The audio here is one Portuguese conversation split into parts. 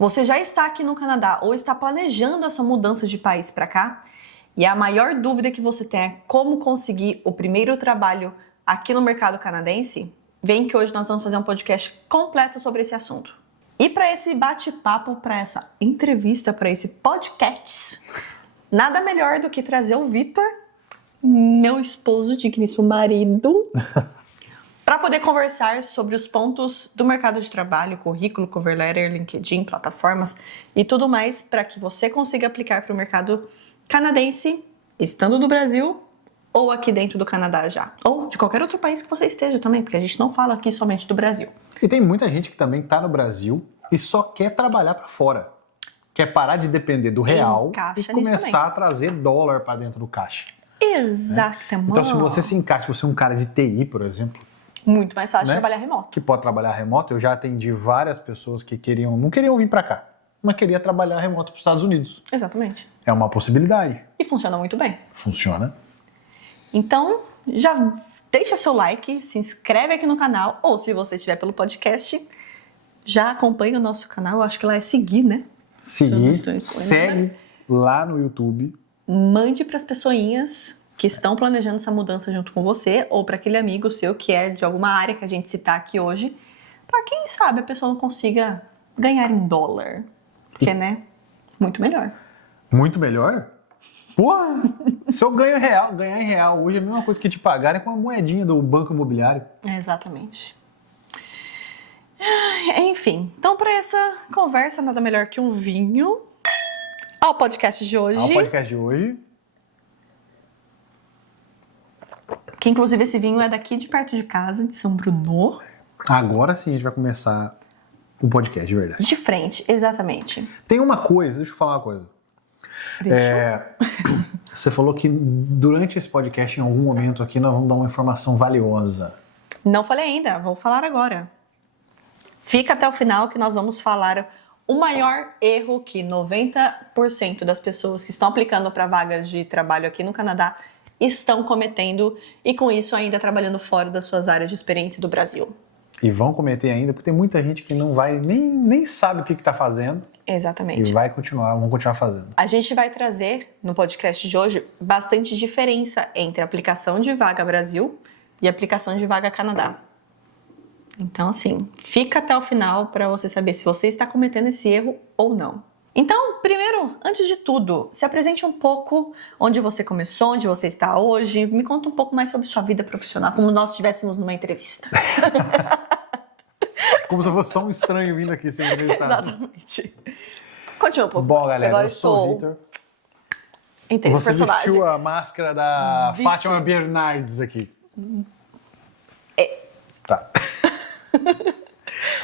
Você já está aqui no Canadá ou está planejando essa mudança de país para cá? E a maior dúvida que você tem é como conseguir o primeiro trabalho aqui no mercado canadense? Vem que hoje nós vamos fazer um podcast completo sobre esse assunto. E para esse bate-papo, para essa entrevista, para esse podcast, nada melhor do que trazer o Vitor, meu esposo, digníssimo marido, para poder conversar sobre os pontos do mercado de trabalho, currículo, cover letter, LinkedIn, plataformas e tudo mais para que você consiga aplicar para o mercado canadense, estando no Brasil ou aqui dentro do Canadá já. Ou de qualquer outro país que você esteja também, porque a gente não fala aqui somente do Brasil. E tem muita gente que também está no Brasil e só quer trabalhar para fora. Quer parar de depender do real e começar a trazer dólar para dentro do caixa. Exatamente. Né? Então se você se encaixa, você é um cara de TI, por exemplo, muito mais fácil trabalhar remoto. Que pode trabalhar remoto. Eu já atendi várias pessoas que não queriam vir para cá, mas queria trabalhar remoto para os Estados Unidos. Exatamente. É uma possibilidade. E funciona muito bem. Funciona. Então, já deixa seu like, se inscreve aqui no canal, ou se você estiver pelo podcast, já acompanha o nosso canal. Eu acho que lá é seguir, né? Seguir, segue lá no YouTube. Mande para as pessoinhas que estão planejando essa mudança junto com você, ou para aquele amigo seu que é de alguma área que a gente citar aqui hoje, para quem sabe a pessoa não consiga ganhar em dólar, porque, né, muito melhor. Muito melhor? Porra, se eu ganhar em real hoje é a mesma coisa que te pagarem com a moedinha do banco imobiliário. Exatamente. Enfim, então para essa conversa nada melhor que um vinho. Ao podcast de hoje. Que inclusive esse vinho é daqui de perto de casa, de São Bruno. Agora sim a gente vai começar o podcast, de verdade. De frente, exatamente. Tem uma coisa, deixa eu falar uma coisa. Você falou que durante esse podcast, em algum momento aqui, nós vamos dar uma informação valiosa. Não falei ainda, vou falar agora. Fica até o final que nós vamos falar o maior erro que 90% das pessoas que estão aplicando para vagas de trabalho aqui no Canadá estão cometendo e com isso ainda trabalhando fora das suas áreas de experiência do Brasil. E vão cometer ainda, porque tem muita gente que não vai, nem sabe o que está fazendo. Exatamente. E vão continuar fazendo. A gente vai trazer no podcast de hoje bastante diferença entre aplicação de vaga Brasil e aplicação de vaga Canadá. Então, assim, fica até o final para você saber se você está cometendo esse erro ou não. Então, primeiro, antes de tudo, se apresente um pouco onde você começou, onde você está hoje. Me conta um pouco mais sobre sua vida profissional, como nós estivéssemos numa entrevista. Como se eu fosse só um estranho vindo aqui sem entrevistar. Exatamente. Continua um pouco. Bom, galera, agora eu sou o Vitor. Você vestiu a máscara da Fátima Bernardes aqui. Tá.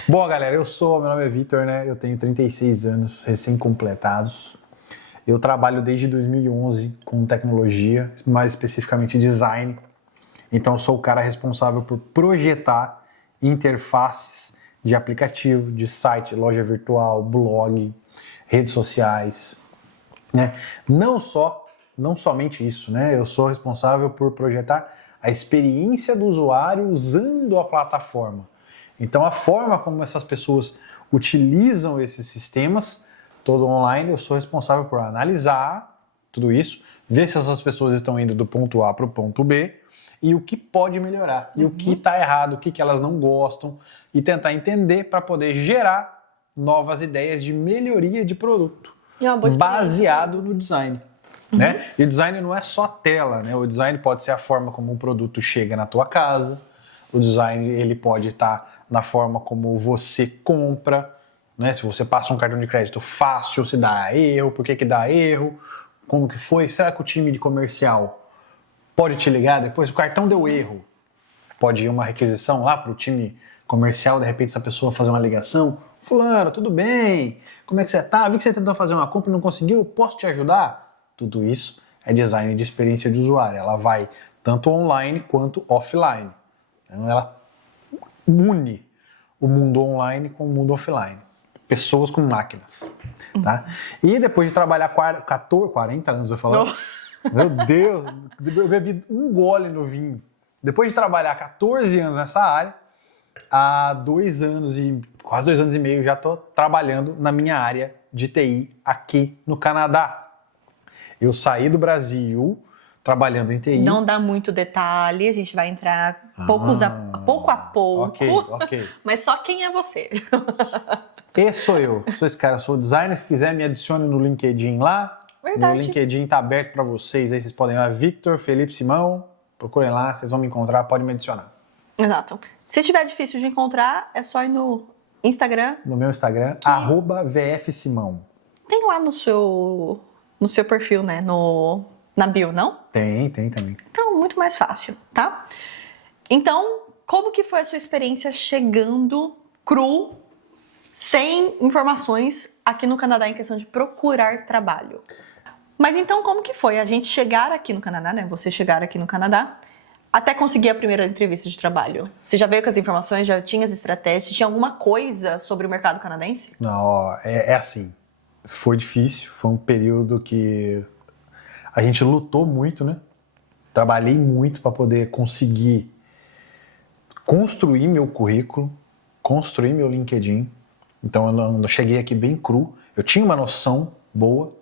Bom, galera, meu nome é Vitor, né? Eu tenho 36 anos, recém-completados. Eu trabalho desde 2011 com tecnologia, mais especificamente design. Então, eu sou o cara responsável por projetar interfaces de aplicativo, de site, loja virtual, blog, redes sociais, né? Não somente isso, né? Eu sou responsável por projetar a experiência do usuário usando a plataforma. Então, a forma como essas pessoas utilizam esses sistemas, todo online, eu sou responsável por analisar tudo isso, ver se essas pessoas estão indo do ponto A para o ponto B e o que pode melhorar, e o que está errado, o que elas não gostam, e tentar entender para poder gerar novas ideias de melhoria de produto, baseado no design. Né? E o design não é só tela, né? O design pode ser a forma como o produto chega na tua casa, o design ele pode estar na forma como você compra, né? Se você passa um cartão de crédito fácil, se dá erro, por que dá erro, como que foi, será que o time de comercial pode te ligar depois? O cartão deu erro, pode ir uma requisição lá para o time comercial, de repente essa pessoa fazer uma ligação, fulano, tudo bem, como é que você tá? Vi que você tentou fazer uma compra e não conseguiu, posso te ajudar? Tudo isso é design de experiência de usuário. Ela vai tanto online quanto offline. Então, ela une o mundo online com o mundo offline. Pessoas com máquinas. Tá? E depois de trabalhar 40 anos, eu falo, meu Deus, eu bebi um gole no vinho. Depois de trabalhar 14 anos nessa área, há 2 anos e quase 2 anos e meio, já estou trabalhando na minha área de TI aqui no Canadá. Eu saí do Brasil trabalhando em TI. Não dá muito detalhe, a gente vai entrar pouco a pouco. Ok. Mas só quem é você. Esse sou eu, sou esse cara, sou designer. Se quiser, me adicione no LinkedIn lá. Verdade. Meu LinkedIn tá aberto para vocês, aí vocês podem ir lá, Victor Felipe Simão, procurem lá, vocês vão me encontrar, pode me adicionar. Exato. Se tiver difícil de encontrar, é só ir no Instagram. No meu Instagram, @vfsimão. Tem lá no seu perfil, né? Na bio, não? Tem também. Então, muito mais fácil, tá? Então, como que foi a sua experiência chegando cru, sem informações aqui no Canadá em questão de procurar trabalho? Mas então, como que foi a gente chegar aqui no Canadá, né? Você chegar aqui no Canadá até conseguir a primeira entrevista de trabalho? Você já veio com as informações, já tinha as estratégias, tinha alguma coisa sobre o mercado canadense? Não, ó, é assim, foi difícil, foi um período que a gente lutou muito, né? Trabalhei muito para poder conseguir construir meu currículo, construir meu LinkedIn. Então eu não cheguei aqui bem cru, eu tinha uma noção boa,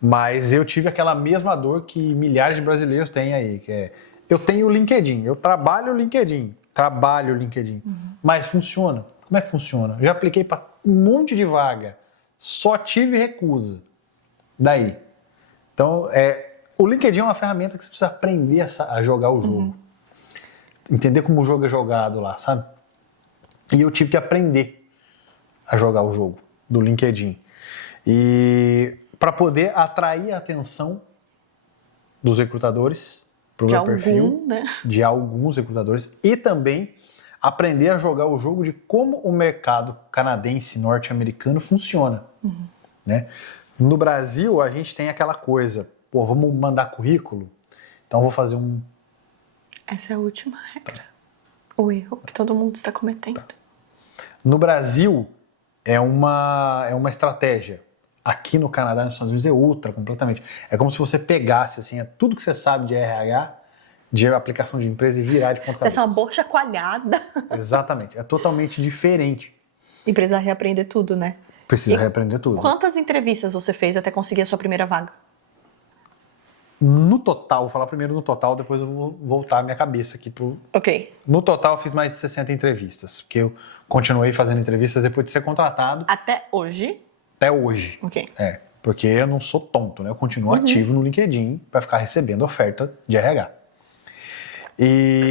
mas eu tive aquela mesma dor que milhares de brasileiros têm aí, que é, eu tenho o LinkedIn, eu trabalho o LinkedIn, mas funciona. Como é que funciona? Eu já apliquei para um monte de vaga, só tive recusa. Daí. Então, o LinkedIn é uma ferramenta que você precisa aprender a jogar o jogo. Entender como o jogo é jogado lá, sabe? E eu tive que aprender a jogar o jogo do LinkedIn. E para poder atrair a atenção dos recrutadores para o meu perfil, né? de alguns recrutadores, e também aprender a jogar o jogo de como o mercado canadense norte-americano funciona. Né? No Brasil, a gente tem aquela coisa, pô, vamos mandar currículo? Então vou fazer um... Essa é a última regra. O erro que todo mundo está cometendo. No Brasil, é uma estratégia. Aqui no Canadá e nos Estados Unidos é outra completamente. É como se você pegasse assim, tudo que você sabe de RH, de aplicação de empresa e virar de ponta cabeça. Essa é uma boa chacoalhada. Exatamente. É totalmente diferente. E precisa reaprender tudo, né? Precisa reaprender tudo. Quantas entrevistas você fez até conseguir a sua primeira vaga? No total, vou falar primeiro no total, depois eu vou voltar a minha cabeça aqui pro... Ok. No total, eu fiz mais de 60 entrevistas, porque eu continuei fazendo entrevistas depois de ser contratado. Até hoje? Até hoje. Ok. Porque eu não sou tonto, né? Eu continuo ativo no LinkedIn para ficar recebendo oferta de RH.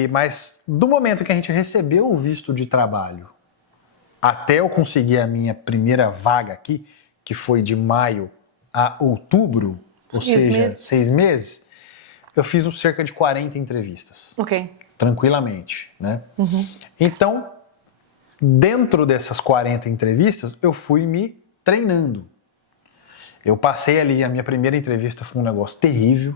Mas do momento que a gente recebeu o visto de trabalho até eu conseguir a minha primeira vaga aqui, que foi de maio a outubro, ou seja, 6 meses, eu fiz cerca de 40 entrevistas. Ok. Tranquilamente, né? Então, dentro dessas 40 entrevistas, eu fui me treinando. Eu passei ali, a minha primeira entrevista foi um negócio terrível.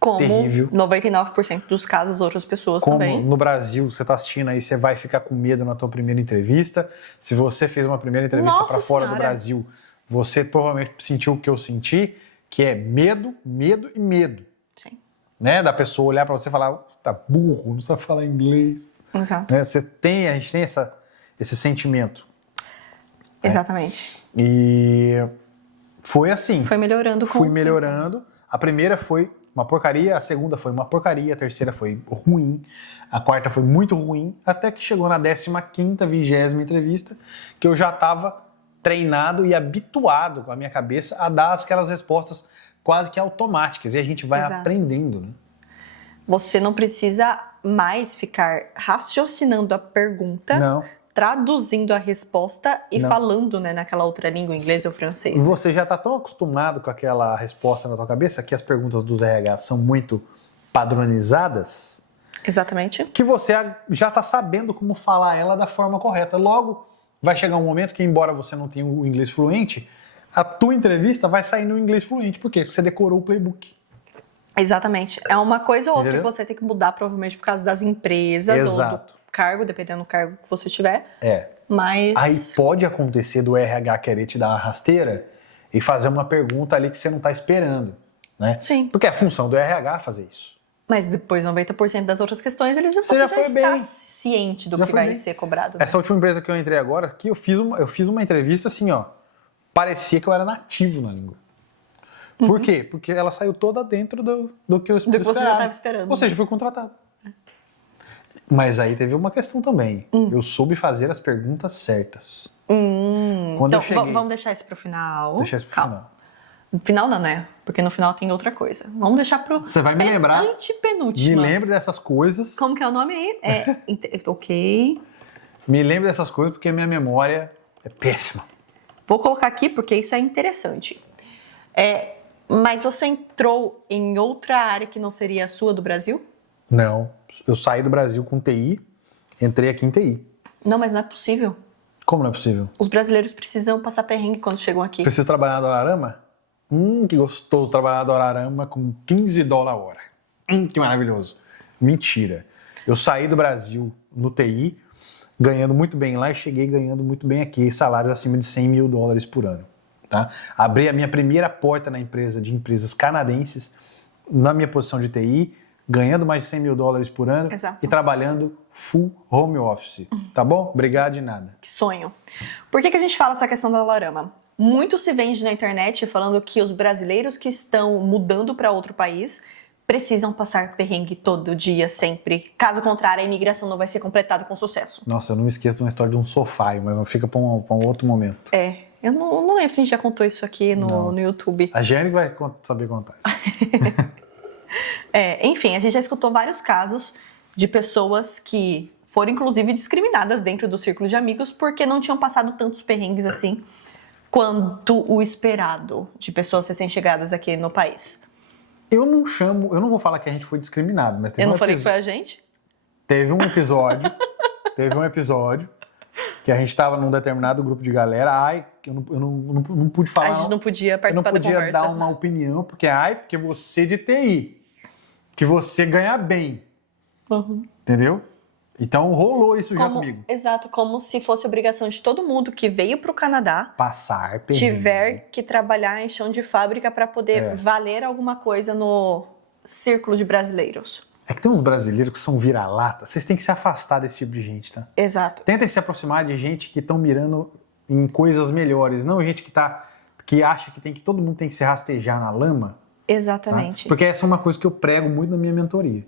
Como terrível. 99% dos casos, outras pessoas Como também. no Brasil, você está assistindo aí, você vai ficar com medo na tua primeira entrevista. Se você fez uma primeira entrevista para fora do Brasil, você provavelmente sentiu o que eu senti, que é medo, medo e medo. Sim. Né? Da pessoa olhar para você e falar, tá burro, não sabe falar inglês. Exato. Né? A gente tem esse sentimento. Exatamente. E foi assim. Foi melhorando. Fui melhorando. A primeira foi uma porcaria, a segunda foi uma porcaria, a terceira foi ruim, a quarta foi muito ruim, até que chegou na 15ª, 20ª entrevista, que eu já estava treinado e habituado com a minha cabeça a dar aquelas respostas quase que automáticas, e a gente vai aprendendo. Né? Você não precisa mais ficar raciocinando a pergunta, não. Traduzindo a resposta e falando, né, naquela outra língua, inglês ou francês. Você já está tão acostumado com aquela resposta na tua cabeça que as perguntas dos RH são muito padronizadas. Exatamente. Que você já está sabendo como falar ela da forma correta. Logo, vai chegar um momento que, embora você não tenha o inglês fluente, a tua entrevista vai sair no inglês fluente. Por quê? Porque você decorou o playbook. Exatamente. É uma coisa ou outra que você tem que mudar, provavelmente por causa das empresas. Exato. Ou do cargo, dependendo do cargo que você tiver. Mas... Aí pode acontecer do RH querer te dar uma rasteira e fazer uma pergunta ali que você não está esperando, né? Sim. Porque é a função do RH fazer isso. Mas depois 90% das outras questões Você já foi está bem. ciente do Já que foi vai bem. ser cobrado. Né? Essa última empresa que eu entrei agora, aqui eu fiz uma entrevista assim, ó. Parecia que eu era nativo na língua. Por quê? Porque ela saiu toda dentro do que eu Do que você já estava esperando. Ou seja, fui contratado. Mas aí teve uma questão também. Eu soube fazer as perguntas certas. Quando Então, eu cheguei... vamos deixar isso pro final. Deixar isso pro Calma. final. No final não, né? Porque no final tem outra coisa. Vamos deixar pro... Você vai me lembrar. Me Antepenúltima. lembre dessas coisas. Como que é o nome aí? Ok. Me lembre dessas coisas porque a minha memória é péssima. Vou colocar aqui porque isso é interessante. Mas você entrou em outra área que não seria a sua do Brasil? Não. Eu saí do Brasil com TI, entrei aqui em TI. Não, mas não é possível. Como não é possível? Os brasileiros precisam passar perrengue quando chegam aqui. Preciso trabalhar na Dorarama? Que gostoso trabalhar na Dorarama com $15 a hora. Que maravilhoso. Mentira. Eu saí do Brasil no TI, ganhando muito bem lá e cheguei ganhando muito bem aqui, salários acima de $100 mil por ano. Tá? Abri a minha primeira porta na empresa de empresas canadenses, na minha posição de TI, ganhando mais de $100 mil por ano. Exato. E trabalhando full home office. Tá bom? Obrigado de nada. Que sonho. Por que a gente fala essa questão da Dorarama? Muito se vende na internet falando que os brasileiros que estão mudando para outro país precisam passar perrengue todo dia, sempre. Caso contrário, a imigração não vai ser completada com sucesso. Nossa, eu não me esqueço de uma história de um sofá, mas fica para um outro momento. Eu não lembro se a gente já contou isso aqui no YouTube. A Jenny vai saber contar isso. Enfim, a gente já escutou vários casos de pessoas que foram inclusive discriminadas dentro do círculo de amigos porque não tinham passado tantos perrengues assim quanto o esperado de pessoas recém-chegadas aqui no país. Eu não vou falar que a gente foi discriminado, mas teve Eu não falei que foi a gente? Teve um episódio que a gente estava num determinado grupo de galera, eu não pude falar. A gente não podia participar da conversa. Eu não podia dar uma opinião, porque você de TI, que você ganha bem, entendeu? Então rolou isso já comigo. Exato, como se fosse obrigação de todo mundo que veio para o Canadá passar perrengue. Tiver que trabalhar em chão de fábrica para poder valer alguma coisa no círculo de brasileiros. É que tem uns brasileiros que são vira-lata. Vocês têm que se afastar desse tipo de gente, tá? Exato. Tentem se aproximar de gente que estão mirando em coisas melhores, não gente que acha que todo mundo tem que se rastejar na lama. Exatamente. Tá? Porque essa é uma coisa que eu prego muito na minha mentoria.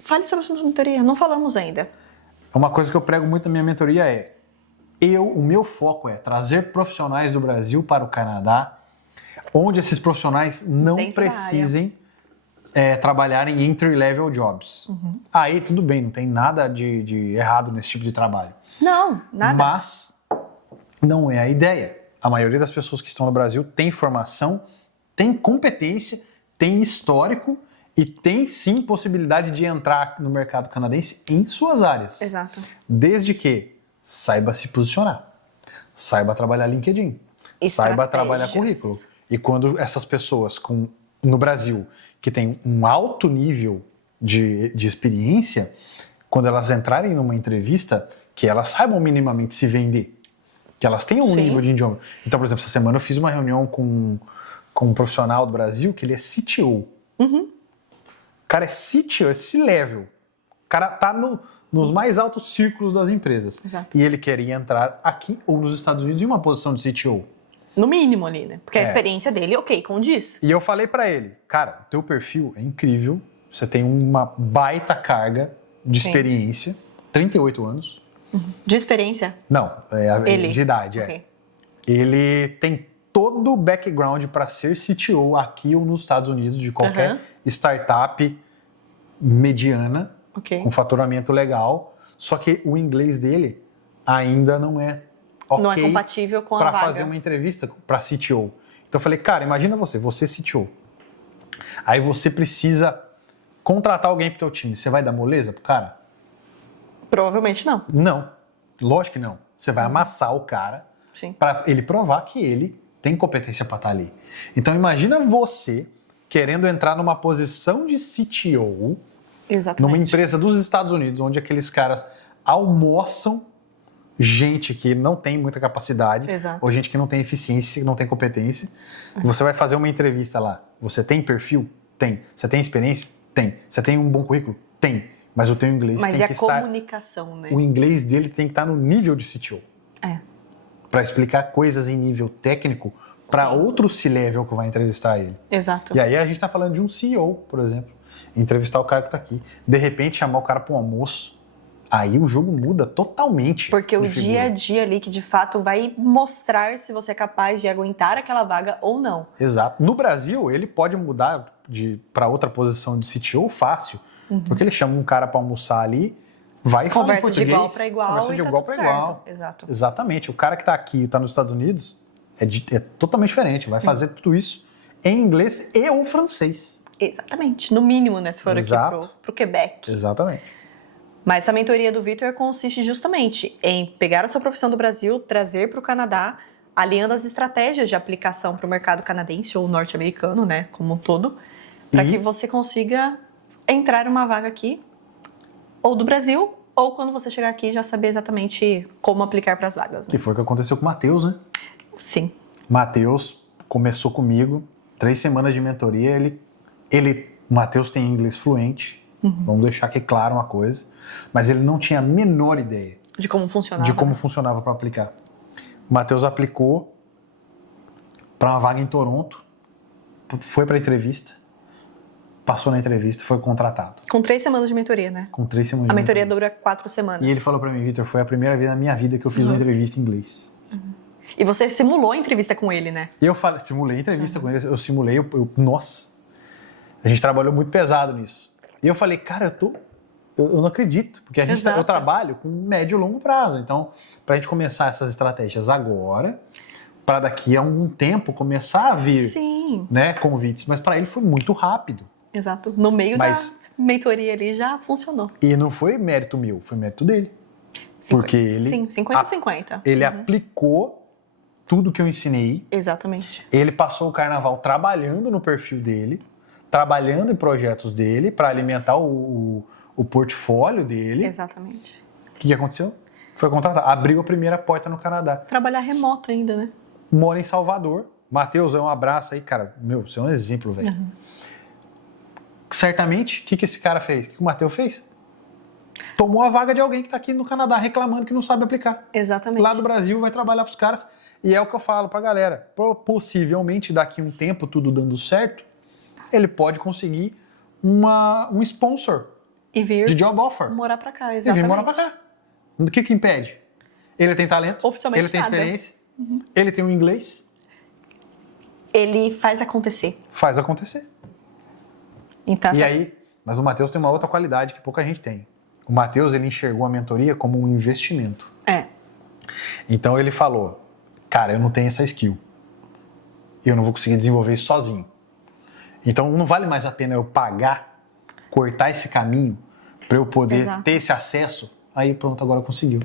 Fale sobre a sua mentoria, não falamos ainda. Uma coisa que eu prego muito na minha mentoria é o meu foco é trazer profissionais do Brasil para o Canadá, onde esses profissionais não precisem trabalhar em entry-level jobs. Aí tudo bem, não tem nada de errado nesse tipo de trabalho. Não, nada. Mas não é a ideia. A maioria das pessoas que estão no Brasil tem formação, tem competência, tem histórico e tem sim possibilidade de entrar no mercado canadense em suas áreas. Exato. Desde que saiba se posicionar, saiba trabalhar LinkedIn, saiba trabalhar currículo. E quando essas pessoas no Brasil que têm um alto nível de experiência, quando elas entrarem numa entrevista, que elas saibam minimamente se vender, que elas tenham um nível de idioma. Então, por exemplo, essa semana eu fiz uma reunião com um profissional do Brasil que ele é CTO. O cara é CTO, é C-level. O cara tá nos mais altos círculos das empresas. Exato. E ele queria entrar aqui ou nos Estados Unidos em uma posição de CTO. No mínimo ali, né? Porque a experiência dele, condiz. E eu falei pra ele, cara, o teu perfil é incrível, você tem uma baita carga de experiência, 38 anos. De experiência? Não, de idade, Ele tem todo o background para ser CTO aqui ou nos Estados Unidos de qualquer startup mediana, com faturamento legal, só que o inglês dele ainda não é não é compatível com a vaga. Para fazer uma entrevista para CTO. Então eu falei, cara, imagina você CTO. Aí você precisa contratar alguém pro teu time. Você vai dar moleza pro cara? Provavelmente não. Não. Lógico que não. Você vai amassar o cara para ele provar que ele tem competência para estar ali. Então imagina você querendo entrar numa posição de CTO numa empresa dos Estados Unidos, onde aqueles caras almoçam gente que não tem muita capacidade, ou gente que não tem eficiência, que não tem competência. Você vai fazer uma entrevista lá. Você tem perfil? Tem. Você tem experiência? Tem. Você tem um bom currículo? Tem. Mas o teu inglês Mas tem é que a estar... comunicação, né? O inglês dele tem que estar no nível de CTO. É. Para explicar coisas em nível técnico para outro C-level que vai entrevistar ele. Exato. E aí a gente tá falando de um CEO, por exemplo. Entrevistar o cara que tá aqui. De repente chamar o cara para um almoço. Aí o jogo muda totalmente. Porque o dia a dia ali que de fato vai mostrar se você é capaz de aguentar aquela vaga ou não. Exato. No Brasil, ele pode mudar para outra posição de CTO fácil. Porque ele chama um cara para almoçar ali, vai e fala em Conversa de português. igual para igual. Conversa de e igual tá tudo para igual. certo. Exato. Exatamente. O cara que tá aqui e tá nos Estados Unidos é totalmente diferente. Vai fazer tudo isso em inglês e ou francês. Exatamente. No mínimo, né? Se for Exato. aqui pro Quebec. Exatamente. Mas a mentoria do Vitor consiste justamente em pegar a sua profissão do Brasil, trazer para o Canadá, alinhando as estratégias de aplicação para o mercado canadense ou norte-americano, né, como um todo, para que você consiga entrar em uma vaga aqui, ou do Brasil, ou quando você chegar aqui já saber exatamente como aplicar para as vagas. Né? Que foi o que aconteceu com o Matheus, né? Sim. Matheus começou comigo, 3 semanas de mentoria, o Matheus tem inglês fluente, vamos deixar aqui claro uma coisa, mas ele não tinha a menor ideia De como funcionava. de como funcionava para aplicar. O Matheus aplicou para uma vaga em Toronto, foi para a entrevista, passou na entrevista, foi contratado. Com 3 semanas de mentoria, né? Com 3 semanas A de mentoria dura 4 semanas. E ele falou para mim, Vitor, foi a primeira vez na minha vida que eu fiz uma entrevista em inglês. E você simulou a entrevista com ele, né? E eu simulei a entrevista com ele, eu simulei, nossa, a gente trabalhou muito pesado nisso. E eu falei, cara, eu não acredito, porque eu trabalho com médio e longo prazo. Então, pra gente começar essas estratégias agora, para daqui a um tempo começar a vir né, convites. Mas para ele foi muito rápido. Exato. No meio da mentoria ali já funcionou. E não foi mérito meu, foi mérito dele. Porque ele... Sim, 50-50. Ele aplicou tudo que eu ensinei. Exatamente. Ele passou o carnaval trabalhando no perfil dele, trabalhando em projetos dele para alimentar o portfólio dele. Exatamente. O que aconteceu? Foi contratado. Abriu a primeira porta no Canadá. Trabalhar remoto ainda, né? Mora em Salvador. Matheus, um abraço aí, cara. Meu, você é um exemplo, velho. Certamente, o que esse cara fez? O que o Matheus fez? Tomou a vaga de alguém que está aqui no Canadá reclamando que não sabe aplicar. Exatamente. Lá do Brasil vai trabalhar para os caras. E é o que eu falo para a galera. Possivelmente, daqui a um tempo, tudo dando certo, ele pode conseguir um sponsor e vir de job offer. Morar para cá, exatamente. E vir morar para cá. O que impede? Ele tem talento, oficialmente ele tem nada. experiência, ele tem um inglês. Ele faz acontecer. Faz acontecer. Então, e aí, mas o Matheus tem uma outra qualidade que pouca gente tem. O Matheus, ele enxergou a mentoria como um investimento. Então ele falou, cara, eu não tenho essa skill. Eu não vou conseguir desenvolver isso sozinho. Então não vale mais a pena eu pagar, cortar esse caminho para eu poder ter esse acesso. Aí pronto, agora conseguiu.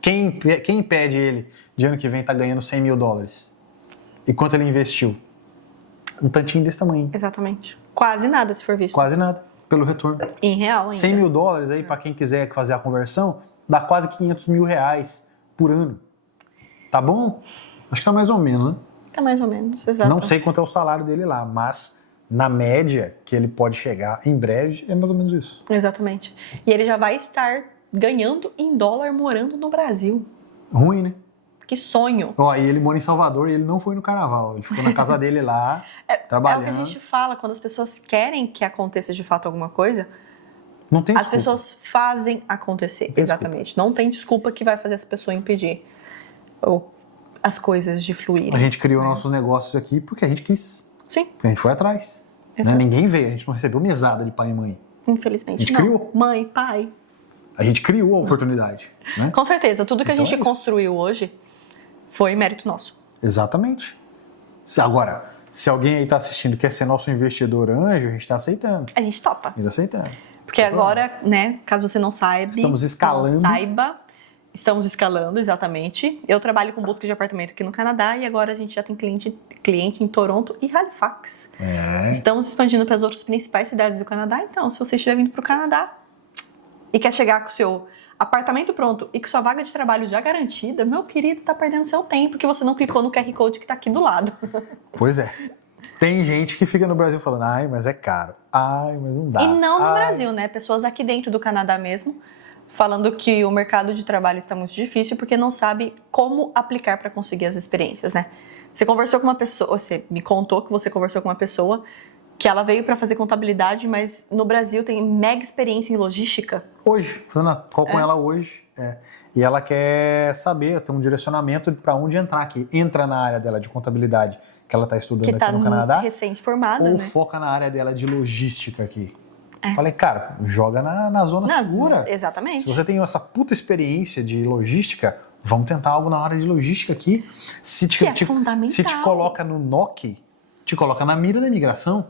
Quem impede ele de ano que vem estar ganhando $100 mil? E quanto ele investiu? Um tantinho desse tamanho. Exatamente. Quase nada, se for visto. Quase nada, pelo retorno. Em real ainda. $100 mil aí, para quem quiser fazer a conversão, dá quase $500 mil por ano. Tá bom? Acho que tá mais ou menos, né? Tá mais ou menos, exato. Não sei quanto é o salário dele lá, mas na média que ele pode chegar em breve, é mais ou menos isso. Exatamente. E ele já vai estar ganhando em dólar morando no Brasil. Ruim, né? Que sonho. Ó, e ele mora em Salvador e ele não foi no carnaval. Ele ficou na casa dele lá, trabalhando. É o que a gente fala, quando as pessoas querem que aconteça de fato alguma coisa, não tem as desculpa. pessoas fazem acontecer. Exatamente. Desculpa. Não tem desculpa que vai fazer essa pessoa impedir as coisas de fluírem. A gente criou nossos negócios aqui porque a gente quis. Sim. Porque a gente foi atrás. Né? Ninguém veio, a gente não recebeu mesada de pai e mãe. Infelizmente, a gente não. criou. Mãe, pai. A gente criou a oportunidade. Né? Com certeza. Tudo que Então a gente construiu hoje foi mérito nosso. Exatamente. Agora, se alguém aí está assistindo e quer ser nosso investidor anjo, a gente está aceitando. A gente topa. A gente aceitando. Porque agora, né, caso você não saiba... Estamos escalando. Não saiba, estamos escalando, exatamente. Eu trabalho com busca de apartamento aqui no Canadá e agora a gente já tem cliente em Toronto e Halifax. Estamos expandindo para as outras principais cidades do Canadá. Então, se você estiver vindo para o Canadá e quer chegar com o seu apartamento pronto e com sua vaga de trabalho já garantida, meu querido, está perdendo seu tempo que você não clicou no QR Code que está aqui do lado. Pois é. Tem gente que fica no Brasil falando, ai, mas é caro. Ai, mas não dá. E não no Ai. Brasil, né? Pessoas aqui dentro do Canadá mesmo, falando que o mercado de trabalho está muito difícil porque não sabe como aplicar para conseguir as experiências, né? Você conversou com uma pessoa, você me contou que você conversou com uma pessoa que ela veio para fazer contabilidade, mas no Brasil tem mega experiência em logística. Hoje, fazendo a call com ela hoje. E ela quer saber, tem um direcionamento para onde entrar aqui. Entra na área dela de contabilidade, que ela está estudando Que aqui no Canadá. Recém-formada, ou né? foca na área dela de logística aqui. Falei, cara, joga na zona segura. Exatamente. Se você tem essa puta experiência de logística, vamos tentar algo na área de logística aqui. Que é fundamental. Se te coloca no NOC, te coloca na mira da imigração.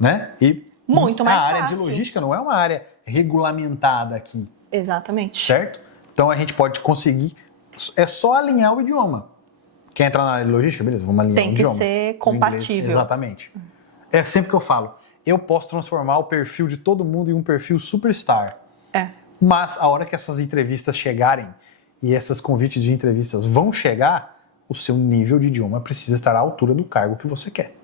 Né? E muito mais a área fácil. de logística não é uma área regulamentada aqui. Exatamente. Certo? Então a gente pode conseguir. É só alinhar o idioma. Quer entrar na área de logística? Beleza, vamos alinhar o idioma. Tem que ser compatível. Exatamente. É sempre que eu falo. Eu posso transformar o perfil de todo mundo em um perfil superstar. Mas a hora que essas entrevistas chegarem e esses convites de entrevistas vão chegar, o seu nível de idioma precisa estar à altura do cargo que você quer.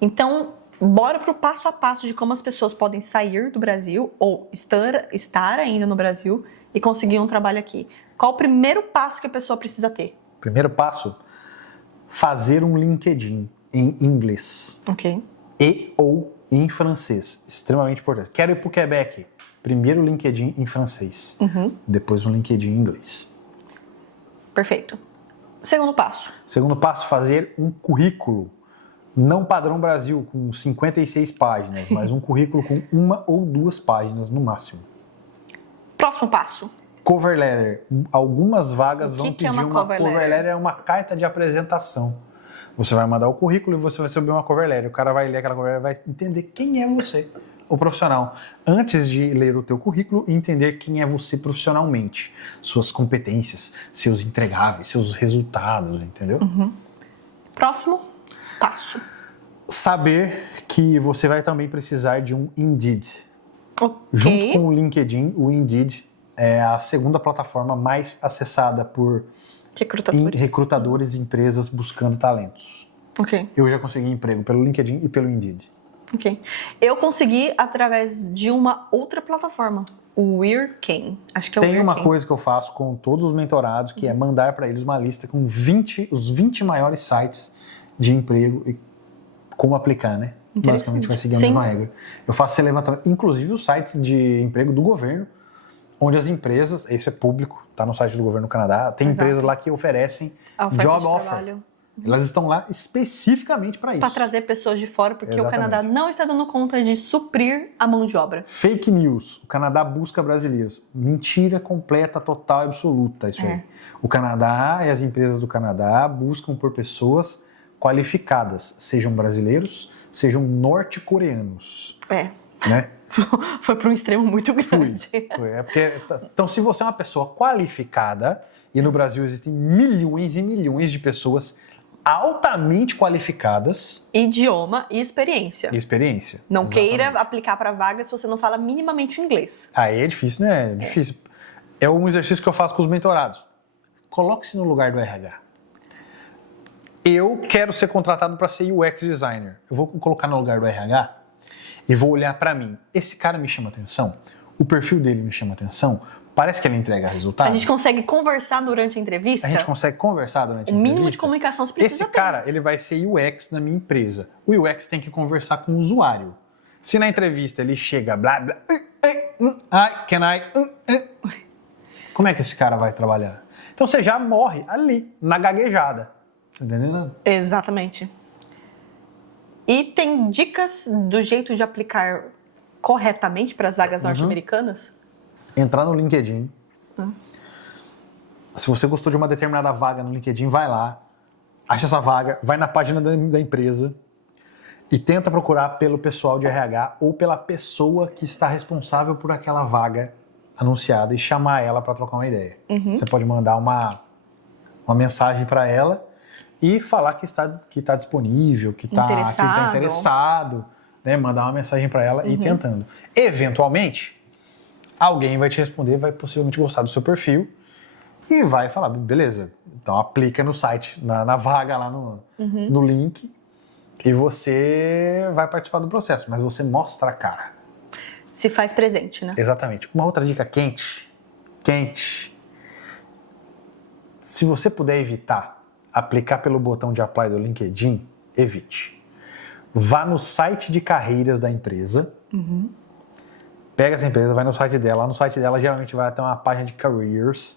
Então, bora pro passo a passo de como as pessoas podem sair do Brasil ou estar ainda no Brasil e conseguir um trabalho aqui. Qual o primeiro passo que a pessoa precisa ter? Primeiro passo, fazer um LinkedIn em inglês. Ok. E ou em francês. Extremamente importante. Quero ir para o Quebec. Primeiro LinkedIn em francês. Depois um LinkedIn em inglês. Perfeito. Segundo passo. Segundo passo, fazer um currículo. Não padrão Brasil, com 56 páginas, mas um currículo com 1 ou 2 páginas no máximo. Próximo passo. Cover letter. Algumas vagas O que vão que é pedir uma uma cover cover letter? letter. É uma carta de apresentação. Você vai mandar o currículo e você vai receber uma cover letter. O cara vai ler aquela cover letter e vai entender quem é você, o profissional. Antes de ler o teu currículo, entender quem é você profissionalmente. Suas competências, seus entregáveis, seus resultados, entendeu? Próximo passo. Saber que você vai também precisar de um Indeed. Ok. Junto com o LinkedIn, o Indeed é a segunda plataforma mais acessada por recrutadores e empresas buscando talentos. Ok. Eu já consegui emprego pelo LinkedIn e pelo Indeed. Ok. Eu consegui através de uma outra plataforma, o WeirKane. Acho que é o Tem uma WeirKane. coisa que eu faço com todos os mentorados, que é mandar para eles uma lista com os 20 maiores sites de emprego e como aplicar, né? Basicamente vai seguir a mesma regra. Eu faço esse levantamento, inclusive os sites de emprego do governo, onde as empresas, isso é público, tá no site do governo do Canadá, tem empresas lá que oferecem job offer. Elas estão lá especificamente para isso. Para trazer pessoas de fora, porque Exatamente. o Canadá não está dando conta de suprir a mão de obra. Fake news. O Canadá busca brasileiros. Mentira completa, total e absoluta isso aí. O Canadá e as empresas do Canadá buscam por pessoas qualificadas, sejam brasileiros, sejam norte-coreanos. Né? Foi para um extremo muito grande. Então, se você é uma pessoa qualificada, e no Brasil existem milhões e milhões de pessoas altamente qualificadas. Idioma e experiência. Não queira aplicar para vaga se você não fala minimamente inglês. Aí é difícil, né? É difícil. É um exercício que eu faço com os mentorados. Coloque-se no lugar do RH. Eu quero ser contratado para ser UX designer. Eu vou colocar no lugar do RH e vou olhar para mim. Esse cara me chama atenção? O perfil dele me chama atenção? Parece que ele entrega resultado? A gente consegue conversar durante a entrevista? A gente consegue conversar durante a entrevista? O mínimo de comunicação você precisa ter. Esse cara, ele vai ser UX na minha empresa. O UX tem que conversar com o usuário. Se na entrevista ele chega blá blá, como é que esse cara vai trabalhar? Então você já morre ali, na gaguejada. Entendeu? Exatamente. E tem dicas do jeito de aplicar corretamente para as vagas norte-americanas? Entrar no LinkedIn. Se você gostou de uma determinada vaga no LinkedIn, vai lá, acha essa vaga, vai na página da empresa e tenta procurar pelo pessoal de RH ou pela pessoa que está responsável por aquela vaga anunciada e chamar ela para trocar uma ideia. Você pode mandar uma mensagem para ela e falar que está disponível, que está interessado, né? Mandar uma mensagem para ela e ir tentando. Eventualmente, alguém vai te responder, vai possivelmente gostar do seu perfil e vai falar, beleza, então aplica no site, na vaga lá no link E você vai participar do processo, mas você mostra a cara. Se faz presente, né? Exatamente. Uma outra dica quente. Se você puder evitar aplicar pelo botão de apply do LinkedIn, evite. Vá no site de carreiras da empresa, pega essa empresa, vai no site dela. Lá no site dela geralmente vai ter uma página de careers.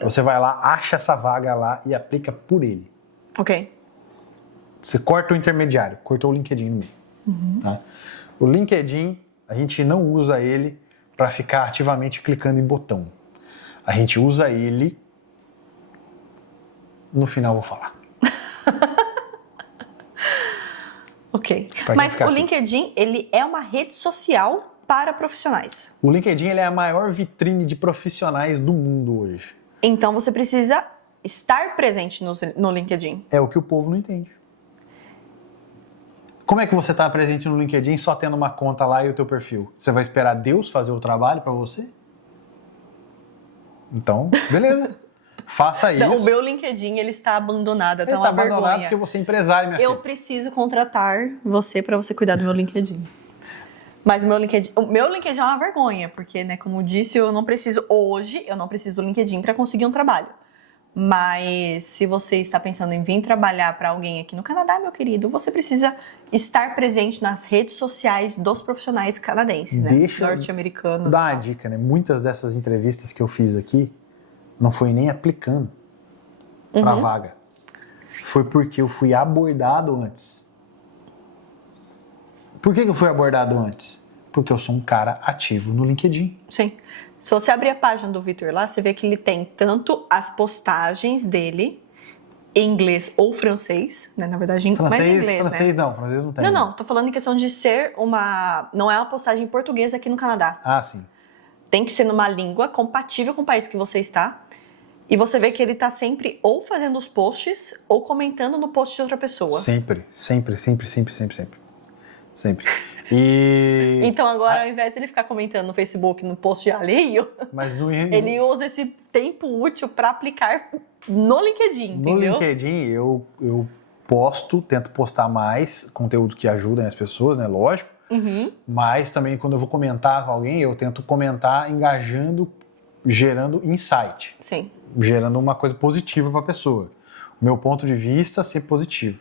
Você vai lá, acha essa vaga lá e aplica por ele. Ok. Você corta o intermediário, cortou o LinkedIn no meio. Tá? O LinkedIn, a gente não usa ele para ficar ativamente clicando em botão. A gente usa ele... No final eu vou falar. Ok. Mas o LinkedIn, ele é uma rede social para profissionais. O LinkedIn ele é a maior vitrine de profissionais do mundo hoje. Então você precisa estar presente no LinkedIn. É o que o povo não entende. Como é que você está presente no LinkedIn só tendo uma conta lá e o teu perfil? Você vai esperar Deus fazer o trabalho para você? Então, beleza. Faça isso. Não, o meu LinkedIn, ele está abandonado, Ele tá uma abandonado vergonha. porque você é empresário, minha filha. Eu preciso contratar você para você cuidar do meu LinkedIn. Mas o meu LinkedIn é uma vergonha, porque, né, como eu disse, eu não preciso do LinkedIn para conseguir um trabalho. Mas se você está pensando em vir trabalhar para alguém aqui no Canadá, meu querido, você precisa estar presente nas redes sociais dos profissionais canadenses, né? Norte-americanos. Dá uma dica, né? Muitas dessas entrevistas que eu fiz aqui não foi nem aplicando para a vaga. Foi porque eu fui abordado antes. Por que eu fui abordado antes? Porque eu sou um cara ativo no LinkedIn. Sim. Se você abrir a página do Vitor lá, você vê que ele tem tanto as postagens dele em inglês ou francês, né? Na verdade, mais inglês, francês né? não, francês não tem. Não, tô falando em questão de ser não é uma postagem em português aqui no Canadá. Ah, sim. Tem que ser numa língua compatível com o país que você está. E você vê que ele tá sempre ou fazendo os posts ou comentando no post de outra pessoa. Sempre. E... Então agora, ao invés de ele ficar comentando no Facebook, no post de alheio, mas ele usa esse tempo útil para aplicar no LinkedIn, entendeu? No LinkedIn eu tento postar mais conteúdo que ajudem as pessoas, né? Lógico. Mas também quando eu vou comentar com alguém, eu tento comentar engajando, gerando insight. Sim. Gerando uma coisa positiva para a pessoa. O meu ponto de vista ser positivo.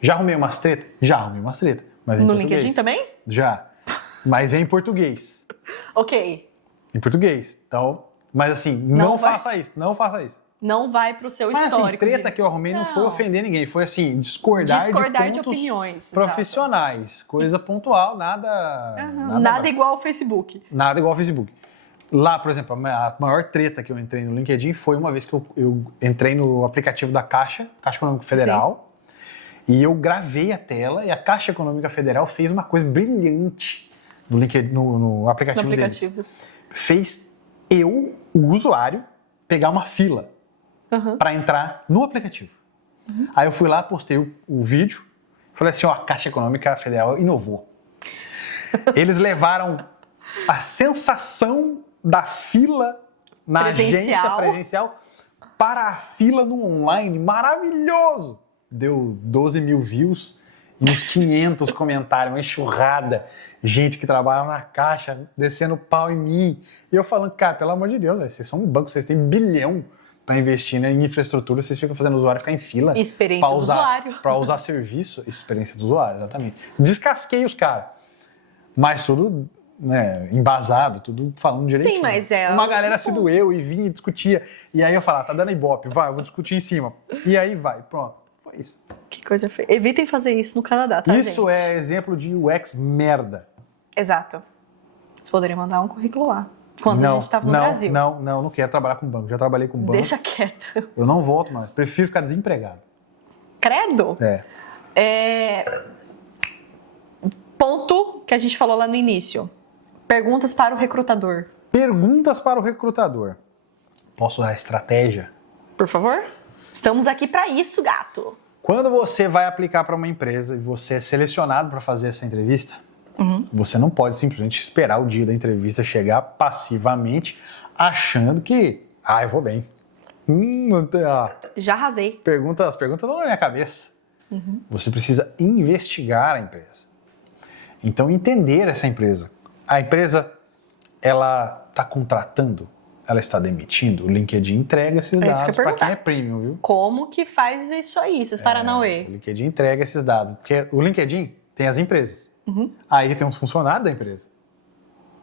Já arrumei umas treta? Já arrumei umas treta. Mas no LinkedIn também? Já. Mas é em português. Ok. Em português. Então, mas assim, não faça isso. Não faça isso. Não vai pro seu mas, histórico. Mas assim, treta que eu arrumei não foi ofender ninguém. Foi assim, discordar de opiniões profissionais. Exato. Coisa pontual, nada... Nada igual ao Facebook. Nada igual ao Facebook. Lá, por exemplo, a maior treta que eu entrei no LinkedIn foi uma vez que eu entrei no aplicativo da Caixa Econômica Federal. Sim. E eu gravei a tela e a Caixa Econômica Federal fez uma coisa brilhante no aplicativo deles. Fez o usuário, pegar uma fila para entrar no aplicativo. Aí eu fui lá, postei o vídeo, falei assim, ó, a Caixa Econômica Federal inovou. Eles levaram a sensação da fila na agência presencial para a fila no online. Maravilhoso! Deu 12 mil views e uns 500 comentários, uma enxurrada. Gente que trabalha na Caixa, descendo pau em mim. E eu falando, cara, pelo amor de Deus, vocês são um banco, vocês têm bilhão para investir, né, em infraestrutura, vocês ficam fazendo o usuário ficar em fila. Experiência do usuário. Para usar serviço, experiência do usuário, exatamente. Descasquei os caras. Mas tudo... né, embasado, tudo falando direitinho. Sim, mas uma galera se doeu e vinha e discutia. E aí eu falava, tá dando ibope, vai, eu vou discutir em cima. E aí vai, pronto. Foi isso. Que coisa feia. Evitem fazer isso no Canadá, tá, Isso gente? É exemplo de UX merda. Exato. Você poderia mandar um currículo lá. Quando a gente estava no Brasil. Não quero trabalhar com banco. Já trabalhei com banco. Deixa quieto. Eu não volto mais. Prefiro ficar desempregado. Credo? Ponto que a gente falou lá no início. Perguntas para o recrutador. Perguntas para o recrutador. Posso dar estratégia? Por favor? Estamos aqui para isso, gato. Quando você vai aplicar para uma empresa e você é selecionado para fazer essa entrevista, você não pode simplesmente esperar o dia da entrevista chegar passivamente achando que, eu vou bem. Já arrasei. As perguntas estão na minha cabeça. Você precisa investigar a empresa. Então, entender essa empresa. A empresa, ela está contratando? Ela está demitindo? O LinkedIn entrega esses dados para quem é premium, viu? Como que faz isso aí, esses paranauê? O LinkedIn entrega esses dados. Porque o LinkedIn tem as empresas. Aí tem os funcionários da empresa.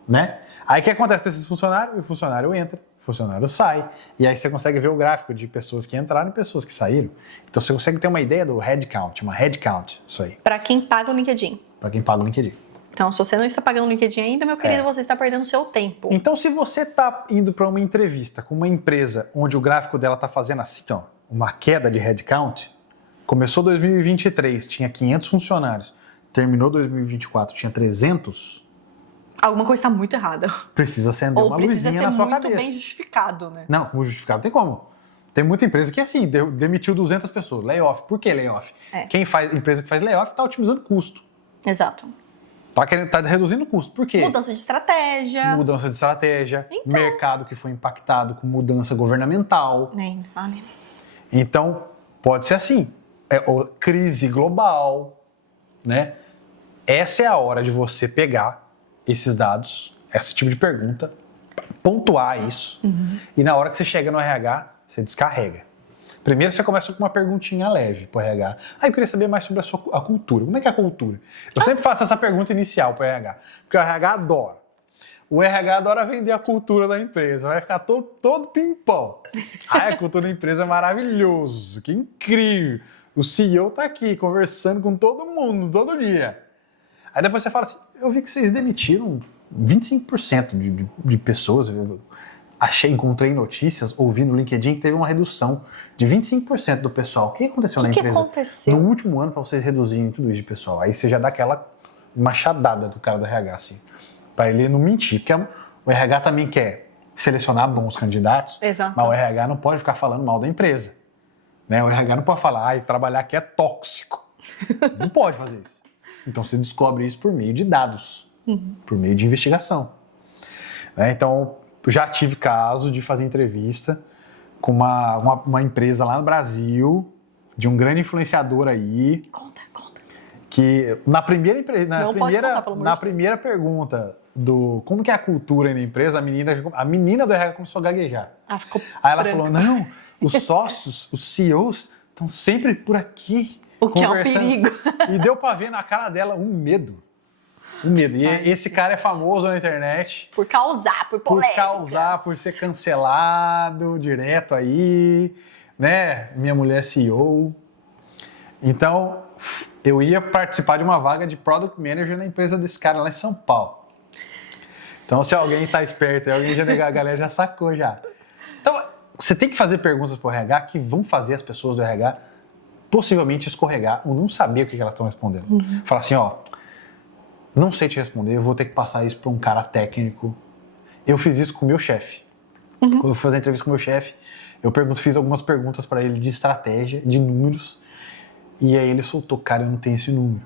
Né? Aí o que acontece com esses funcionários? O funcionário entra, o funcionário sai. E aí você consegue ver o gráfico de pessoas que entraram e pessoas que saíram. Então você consegue ter uma ideia do headcount, uma headcount, isso aí. Para quem paga o LinkedIn. Para quem paga o LinkedIn. Então, se você não está pagando o LinkedIn ainda, meu querido, você está perdendo seu tempo. Então, se você está indo para uma entrevista com uma empresa onde o gráfico dela está fazendo assim, ó, uma queda de headcount, começou 2023, tinha 500 funcionários, terminou 2024, tinha 300, alguma coisa está muito errada. precisa acender uma luzinha na sua cabeça. Ou precisa ser muito bem justificado, né? Não, o justificado tem como. Tem muita empresa que é assim, demitiu 200 pessoas, layoff. Por que layoff? Empresa que faz layoff está otimizando custo. Exato. Tá reduzindo o custo. Por quê? Mudança de estratégia. Mudança de estratégia, mercado que foi impactado com mudança governamental. Nem fale. Então, pode ser assim. Crise global, né? Essa é a hora de você pegar esses dados, esse tipo de pergunta, pontuar isso, e na hora que você chega no RH, você descarrega. Primeiro você começa com uma perguntinha leve pro RH. Eu queria saber mais sobre a cultura. Como é que é a cultura? Eu sempre faço essa pergunta inicial pro RH, porque o RH adora. O RH adora vender a cultura da empresa, vai ficar todo pimpão. A cultura da empresa é maravilhoso, que incrível. O CEO tá aqui conversando com todo mundo, todo dia. Aí depois você fala assim, eu vi que vocês demitiram 25% de pessoas. Encontrei notícias, ouvi no LinkedIn que teve uma redução de 25% do pessoal. O que aconteceu na empresa? O que aconteceu? No último ano para vocês reduzirem tudo isso de pessoal. Aí você já dá aquela machadada do cara do RH, assim, para ele não mentir. Porque o RH também quer selecionar bons candidatos, exato, mas o RH não pode ficar falando mal da empresa. Né? O RH não pode falar, trabalhar aqui é tóxico. Não pode fazer isso. Então você descobre isso por meio de dados, por meio de investigação. Né? Então, já tive caso de fazer entrevista com uma empresa lá no Brasil, de um grande influenciador aí. Conta. Que na primeira pergunta do como que é a cultura aí na empresa, a menina do RH começou a gaguejar. Ficou aí ela branca. falou, não, os sócios, os CEOs estão sempre por aqui. O que é um perigo. E deu pra ver na cara dela um medo. E esse cara é famoso na internet. Por causar, por polêmicas. Por ser cancelado direto aí, né? Minha mulher é CEO. Então, eu ia participar de uma vaga de Product Manager na empresa desse cara lá em São Paulo. Então, se alguém tá esperto, a galera já sacou já. Então, você tem que fazer perguntas pro RH que vão fazer as pessoas do RH possivelmente escorregar ou não saber o que elas estão respondendo. Falar assim, não sei te responder, eu vou ter que passar isso para um cara técnico. Eu fiz isso com o meu chefe. Quando eu fui fazer a entrevista com o meu chefe, fiz algumas perguntas para ele de estratégia, de números, e aí ele soltou, cara, eu não tenho esse número.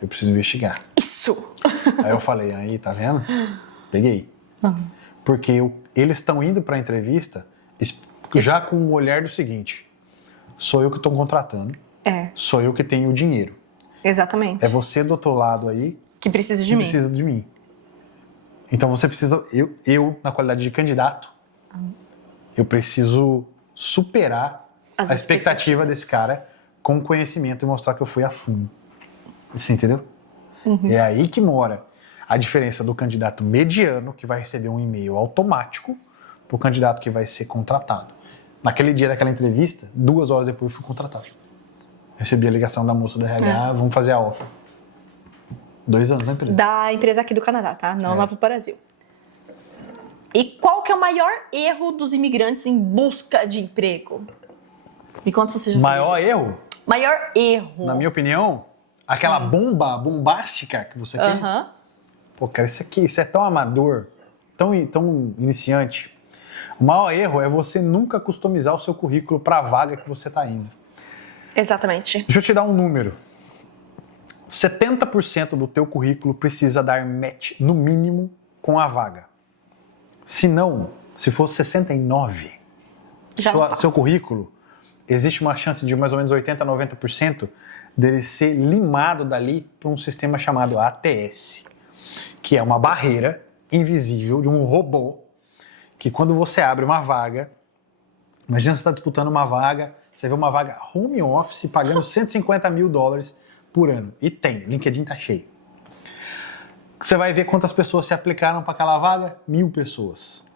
Eu preciso investigar. Isso! Aí eu falei, aí, tá vendo? Peguei. Porque eles estão indo para a entrevista já com o olhar do seguinte, sou eu que estou contratando, sou eu que tenho o dinheiro. Exatamente. É você do outro lado aí que precisa de mim. Então você precisa, eu na qualidade de candidato, eu preciso superar a expectativa desse cara com conhecimento e mostrar que eu fui a fundo. Você entendeu? É aí que mora a diferença do candidato mediano, que vai receber um e-mail automático, para o candidato que vai ser contratado. Naquele dia daquela entrevista, 2 horas depois eu fui contratado. Recebi a ligação da moça do RH, vamos fazer a offer. 2 anos na empresa. Da empresa aqui do Canadá, tá? Não lá pro Brasil. E qual que é o maior erro dos imigrantes em busca de emprego? E quanto você já sabe? Maior erro? Maior erro. Na minha opinião, aquela bomba bombástica que você tem. Pô, cara, isso é tão amador, tão iniciante. O maior erro é você nunca customizar o seu currículo para a vaga que você está indo. Exatamente. Deixa eu te dar um número. 70% do teu currículo precisa dar match, no mínimo, com a vaga. Se não, se for 69%, seu currículo existe uma chance de mais ou menos 80% a 90% dele ser limado dali por um sistema chamado ATS, que é uma barreira invisível de um robô que quando você abre uma vaga, imagina você está disputando uma vaga, você vê uma vaga home office pagando $150 mil por ano. E tem, o LinkedIn tá cheio. Você vai ver quantas pessoas se aplicaram para aquela vaga? 1.000 pessoas.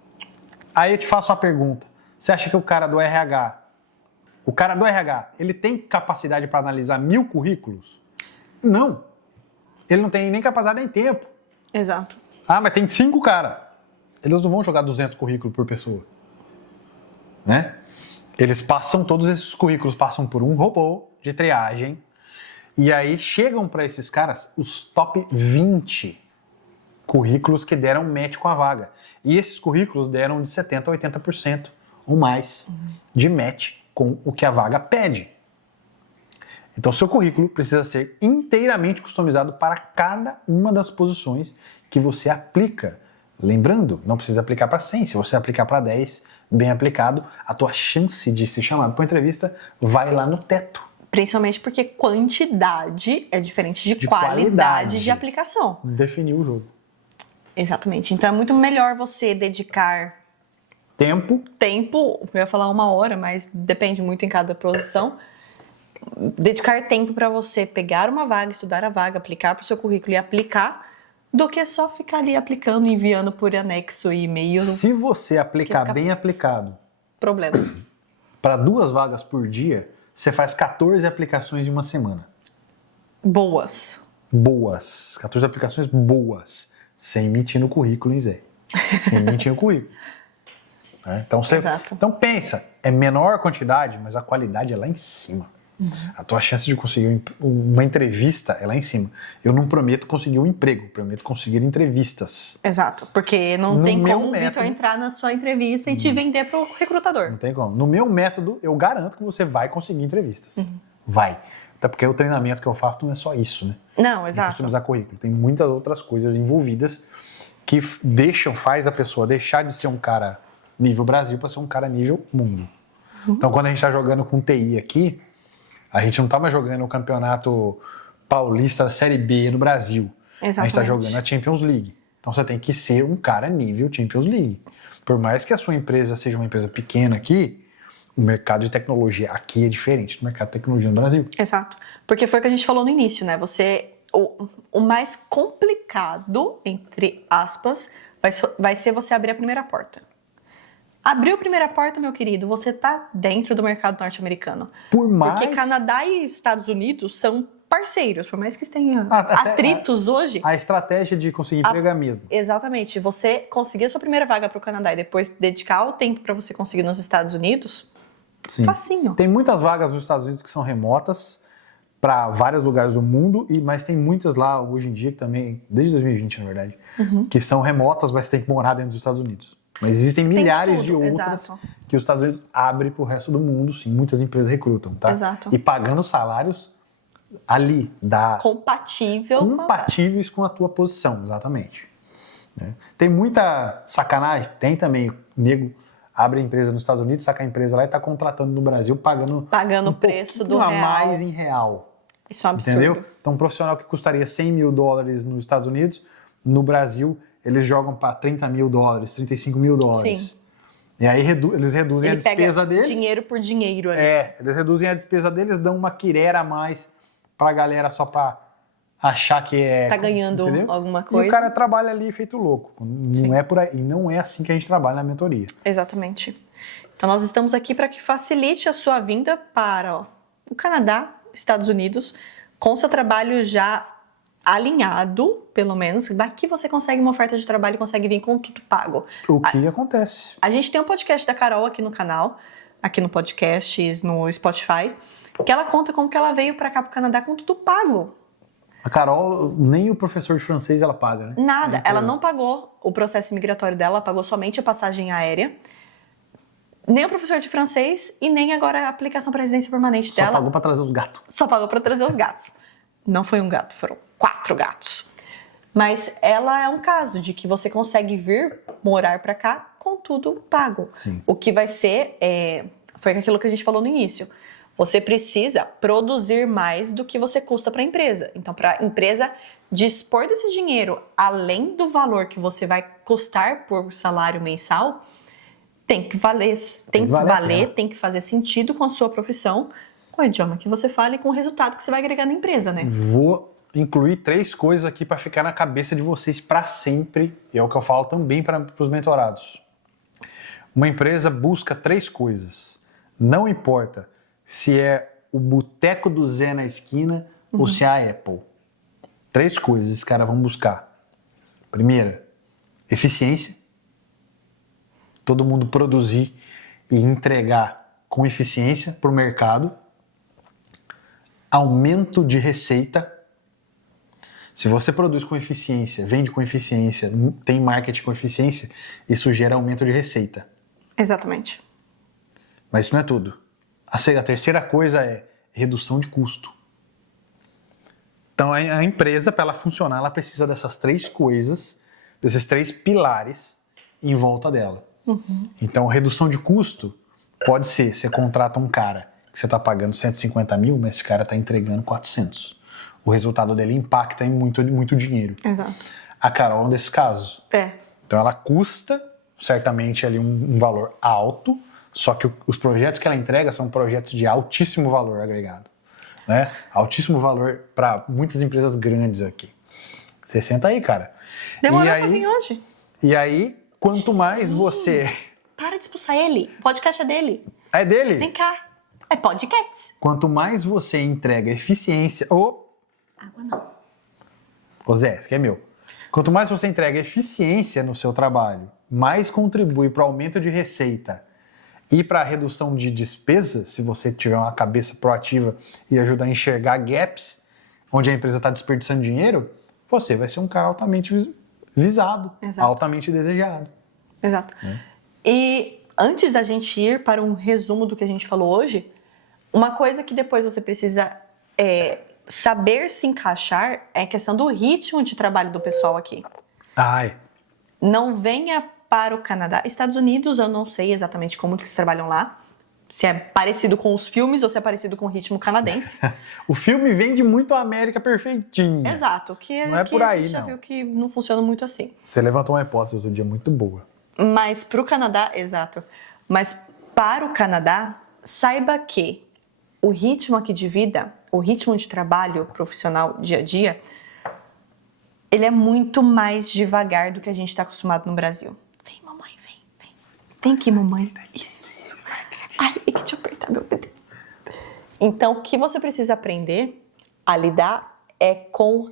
Aí eu te faço a pergunta, você acha que o cara do RH, ele tem capacidade para analisar 1.000 currículos? Não. Ele não tem nem capacidade nem tempo. Exato. Ah, mas tem 5 caras. Eles não vão jogar 200 currículos por pessoa. Né? Todos esses currículos passam por um robô de triagem e aí chegam para esses caras os top 20 currículos que deram match com a vaga. E esses currículos deram de 70% a 80% ou mais de match com o que a vaga pede. Então, seu currículo precisa ser inteiramente customizado para cada uma das posições que você aplica. Lembrando, não precisa aplicar para 100. Se você aplicar para 10, bem aplicado, a tua chance de ser chamado para uma entrevista vai lá no teto. Principalmente porque quantidade é diferente de qualidade de aplicação. Definir o jogo. Exatamente. Então é muito melhor você dedicar tempo, eu ia falar 1 hora, mas depende muito em cada posição. Dedicar tempo para você pegar uma vaga, estudar a vaga, aplicar para o seu currículo e aplicar, do que só ficar ali aplicando, enviando por anexo e e-mail. Se você aplicar bem aplicado, problema. Para 2 vagas por dia, você faz 14 aplicações em uma semana. Boas. 14 aplicações boas. Sem mentir no currículo, hein, Zé? Sem mentir no currículo. Então pensa, é menor a quantidade, mas a qualidade é lá em cima. A tua chance de conseguir uma entrevista é lá em cima. Eu não prometo conseguir um emprego, prometo conseguir entrevistas. Exato, porque não tem como o Vitor entrar na sua entrevista e te vender pro recrutador. Não tem como. No meu método, eu garanto que você vai conseguir entrevistas. Vai. Até porque o treinamento que eu faço não é só isso, né? Não, exato. Customizar currículo. Tem muitas outras coisas envolvidas que faz a pessoa deixar de ser um cara nível Brasil para ser um cara nível mundo. Então, quando a gente está jogando com TI aqui, a gente não está mais jogando o campeonato paulista da Série B no Brasil. Exatamente. A gente está jogando a Champions League. Então você tem que ser um cara nível Champions League. Por mais que a sua empresa seja uma empresa pequena aqui, o mercado de tecnologia aqui é diferente do mercado de tecnologia no Brasil. Exato. Porque foi o que a gente falou no início, né? O mais complicado, entre aspas, vai ser você abrir a primeira porta. Abriu a primeira porta, meu querido, você tá dentro do mercado norte-americano. Porque Canadá e Estados Unidos são parceiros, por mais que tenham atritos hoje. A estratégia de conseguir emprego é a mesma. Exatamente. Você conseguir a sua primeira vaga para o Canadá e depois dedicar o tempo para você conseguir nos Estados Unidos, sim, facinho. Tem muitas vagas nos Estados Unidos que são remotas para vários lugares do mundo, mas tem muitas lá hoje em dia também, desde 2020 na verdade, que são remotas, mas você tem que morar dentro dos Estados Unidos. Mas existem milhares de outras que os Estados Unidos abrem para o resto do mundo, sim. Muitas empresas recrutam, tá? Exato. E pagando salários ali, compatíveis com a tua posição, exatamente. Né? Tem muita sacanagem, tem também. O nego abre a empresa nos Estados Unidos, saca a empresa lá e está contratando no Brasil, pagando o preço do real. Mais em real. Isso é um absurdo. Entendeu? Então um profissional que custaria $100 mil nos Estados Unidos, no Brasil eles jogam para $30 mil, $35 mil. Sim. E aí eles reduzem a despesa deles. Dinheiro por dinheiro ali. Eles reduzem a despesa deles, dão uma quirera a mais pra galera só pra achar que tá ganhando, entendeu? Alguma coisa. E o cara trabalha ali feito louco. Não é por aí. E não é assim que a gente trabalha na mentoria. Exatamente. Então nós estamos aqui para que facilite a sua vinda para o Canadá, Estados Unidos, com seu trabalho já alinhado, pelo menos. Daqui você consegue uma oferta de trabalho e consegue vir com tudo pago. O que acontece? A gente tem um podcast da Carol aqui no canal, aqui no podcast, no Spotify, que ela conta como que ela veio pra cá pro Canadá com tudo pago. A Carol, nem o professor de francês ela paga, né? Nada, ela não pagou o processo migratório dela, pagou somente a passagem aérea, nem o professor de francês e nem agora a aplicação para residência permanente dela. Só pagou pra trazer os gatos. Só pagou pra trazer os gatos. Não foi um gato, foram 4 gatos. Mas ela é um caso de que você consegue vir morar pra cá com tudo pago. Sim. O que vai ser Foi aquilo que a gente falou no início. Você precisa produzir mais do que você custa para a empresa. Então, para a empresa dispor desse dinheiro, além do valor que você vai custar por salário mensal, tem que valer, tem que fazer sentido com a sua profissão, com o idioma que você fala e com o resultado que você vai agregar na empresa, né? Vou incluir 3 coisas aqui para ficar na cabeça de vocês para sempre, e é o que eu falo também para os mentorados. Uma empresa busca 3 coisas. Não importa se é o boteco do Zé na esquina ou se é a Apple. 3 coisas esses caras vão buscar. Primeira, eficiência. Todo mundo produzir e entregar com eficiência para o mercado. Aumento de receita. Se você produz com eficiência, vende com eficiência, tem marketing com eficiência, isso gera aumento de receita. Exatamente. Mas isso não é tudo. A terceira coisa é redução de custo. Então a empresa, para ela funcionar, ela precisa dessas 3 coisas, desses 3 pilares em volta dela. Então redução de custo pode ser, você contrata um cara que você está pagando 150 mil, mas esse cara está entregando 400. O resultado dele impacta em muito dinheiro. Exato. A Carol é um desses casos. Então ela custa certamente ali um valor alto, só que os projetos que ela entrega são projetos de altíssimo valor agregado, né? Altíssimo valor para muitas empresas grandes aqui. Você senta aí, cara. Demorou pra vir hoje. E aí, quanto mais você... Para de expulsar ele. O podcast é dele. É dele? Vem cá. É podcast. Quanto mais você entrega eficiência... Água não. Ô Zé, esse aqui é meu. Quanto mais você entrega eficiência no seu trabalho, mais contribui para o aumento de receita e para a redução de despesa, se você tiver uma cabeça proativa e ajudar a enxergar gaps onde a empresa está desperdiçando dinheiro, você vai ser um cara altamente visado, Exato. altamente desejado. Exato. E antes da gente ir para um resumo do que a gente falou hoje, uma coisa que depois você precisa saber se encaixar é a questão do ritmo de trabalho do pessoal aqui. Não venha para o Canadá. Estados Unidos, eu não sei exatamente como que eles trabalham lá. Se é parecido com os filmes ou se é parecido com o ritmo canadense. O filme vende muito a América perfeitinho. Exato. Que não é por aí, a gente já viu que não funciona muito assim. Você levantou uma hipótese outro dia muito boa. Mas para o Canadá, exato. Mas para o Canadá, saiba que o ritmo aqui de vida, o ritmo de trabalho profissional dia a dia, ele é muito mais devagar do que a gente está acostumado no Brasil. Vem, mamãe, vem. Vem aqui, mamãe. Isso. Ai, tem que te apertar, meu bebê. Então, o que você precisa aprender a lidar é com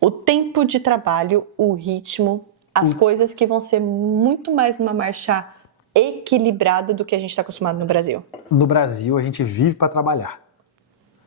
o tempo de trabalho, o ritmo, as coisas que vão ser muito mais numa marcha equilibrada do que a gente está acostumado no Brasil. No Brasil, a gente vive para trabalhar.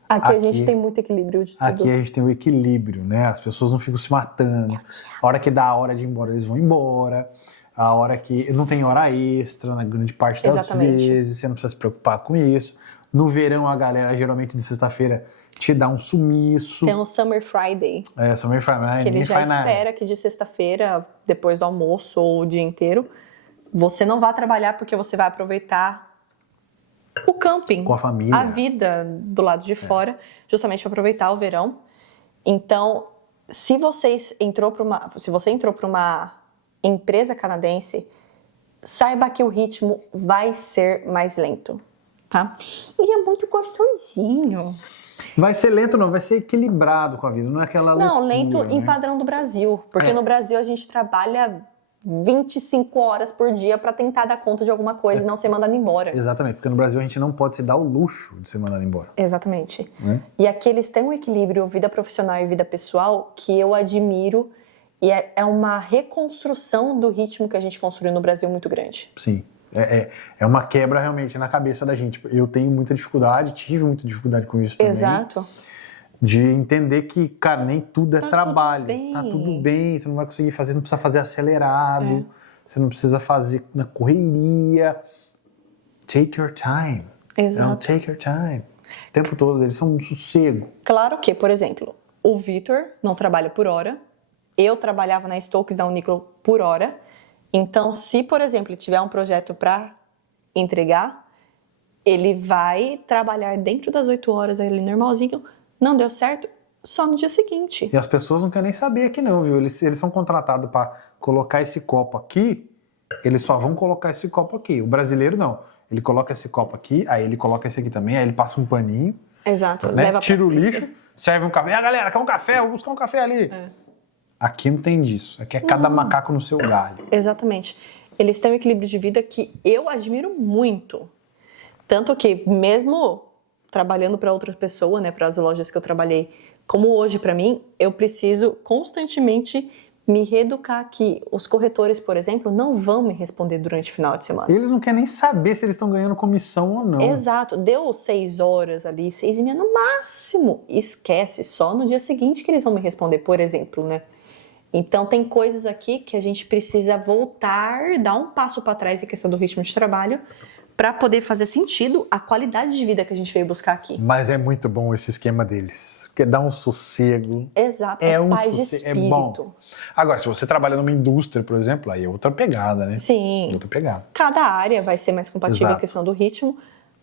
Aqui a gente tem muito equilíbrio de tudo. Aqui a gente tem o equilíbrio, né? As pessoas não ficam se matando. A hora que dá a hora de ir embora, eles vão embora. A hora que não tem hora extra, na grande parte das vezes, você não precisa se preocupar com isso. No verão, a galera, geralmente de sexta-feira, te dá um sumiço. Tem um Summer Friday. Summer Friday. Que ele já espera que de sexta-feira, depois do almoço ou o dia inteiro, você não vá trabalhar porque você vai aproveitar o camping. Com a família. A vida do lado de fora, justamente para aproveitar o verão. Então, se você entrou para uma empresa canadense, saiba que o ritmo vai ser mais lento, tá? Ele é muito gostosinho. Vai ser lento não, vai ser equilibrado com a vida, não é aquela loucura. Não, lento em padrão do Brasil, porque no Brasil a gente trabalha 25 horas por dia para tentar dar conta de alguma coisa e não ser mandado embora. Exatamente, porque no Brasil a gente não pode se dar o luxo de ser mandado embora. Exatamente. E aqui eles têm um equilíbrio, vida profissional e vida pessoal, que eu admiro. E é uma reconstrução do ritmo que a gente construiu no Brasil muito grande. Sim. É uma quebra realmente na cabeça da gente. Eu tenho muita dificuldade, tive muita dificuldade com isso também. Exato. De entender que, cara, nem tudo é trabalho. Tudo bem. Tá tudo bem, você não vai conseguir fazer, não precisa fazer acelerado, você não precisa fazer na correria. Take your time. Exato. Não, take your time. O tempo todo, eles são um sossego. Claro que, por exemplo, o Vitor não trabalha por hora. Eu trabalhava na Stokes da Uniqlo por hora. Então, se, por exemplo, tiver um projeto para entregar, Ele vai trabalhar dentro das 8 horas ali normalzinho, não deu certo, só no dia seguinte. E as pessoas não querem nem saber aqui não, viu? Eles são contratados para colocar esse copo aqui, eles só vão colocar esse copo aqui. O brasileiro não. Ele coloca esse copo aqui, aí ele coloca esse aqui também, aí ele passa um paninho. Exato. Né? Leva Tira o pra frente. lixo, serve um café. Ah, galera, quer um café? Vou buscar um café ali. Aqui não tem disso. Aqui é cada macaco no seu galho. Exatamente. Eles têm um equilíbrio de vida que eu admiro muito. Tanto que, mesmo trabalhando para outras pessoas, né, para as lojas que eu trabalhei, como hoje para mim, eu preciso constantemente me reeducar que os corretores, por exemplo, não vão me responder durante o final de semana. Eles não querem nem saber se eles estão ganhando comissão ou não. Exato. Deu 6 horas ali, 6:30 no máximo. Esquece, só no dia seguinte que eles vão me responder, por exemplo, né? Então, tem coisas aqui que a gente precisa voltar, dar um passo para trás em questão do ritmo de trabalho, para poder fazer sentido a qualidade de vida que a gente veio buscar aqui. Mas é muito bom esse esquema deles, porque dá um sossego. Exato, É um paz de sossego, espírito. é bom. Agora, se você trabalha numa indústria, por exemplo, aí é outra pegada, né? Sim. Outra pegada. Cada área vai ser mais compatível Exato. em questão do ritmo,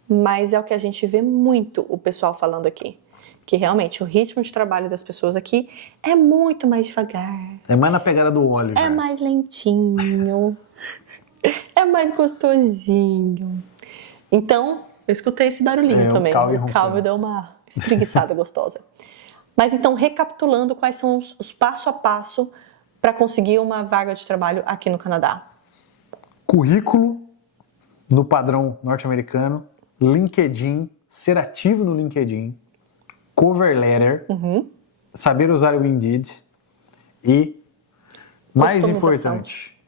mas é o que a gente vê muito o pessoal falando aqui. Que realmente o ritmo de trabalho das pessoas aqui é muito mais devagar. É mais na pegada do óleo, É já. mais lentinho. É mais gostosinho. Então, eu escutei esse barulhinho o também. Calvin O Calvin roncando. deu uma espreguiçada gostosa. Mas então, recapitulando, quais são os passo a passo para conseguir uma vaga de trabalho aqui no Canadá? Currículo no padrão norte-americano, LinkedIn, ser ativo no LinkedIn, cover letter, saber usar o Indeed e, mais Customização. importante,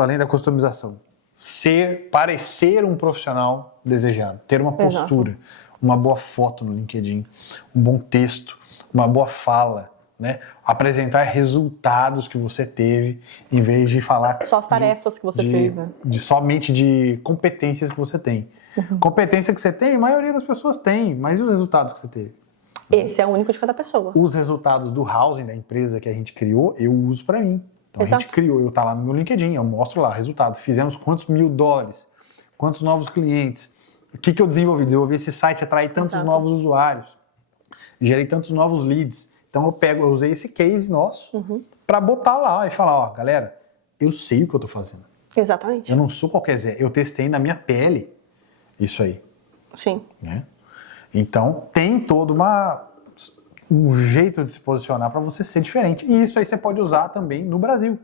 além da customização, parecer um profissional desejado, ter uma postura, uma boa foto no LinkedIn, um bom texto, uma boa fala, né? Apresentar resultados que você teve, em vez de falar Só as tarefas que você fez, né? somente de competências que você tem. Competência que você tem, a maioria das pessoas tem, mas e os resultados que você teve? Esse é o único de cada pessoa. Os resultados do housing, da empresa que a gente criou, eu uso para mim. Então Exato. a gente criou, tá lá no meu LinkedIn, eu mostro lá, resultado. Fizemos quantos $1.000, quantos novos clientes, o que eu desenvolvi? Desenvolvi esse site, atrair tantos Exato. novos usuários, gerei tantos novos leads. Então eu usei esse case nosso para botar lá e falar, ó, galera, eu sei o que eu tô fazendo. Exatamente. Eu não sou qualquer Zé, eu testei na minha pele isso aí, Sim. né? Então tem todo um jeito de se posicionar para você ser diferente. E isso aí você pode usar também no Brasil.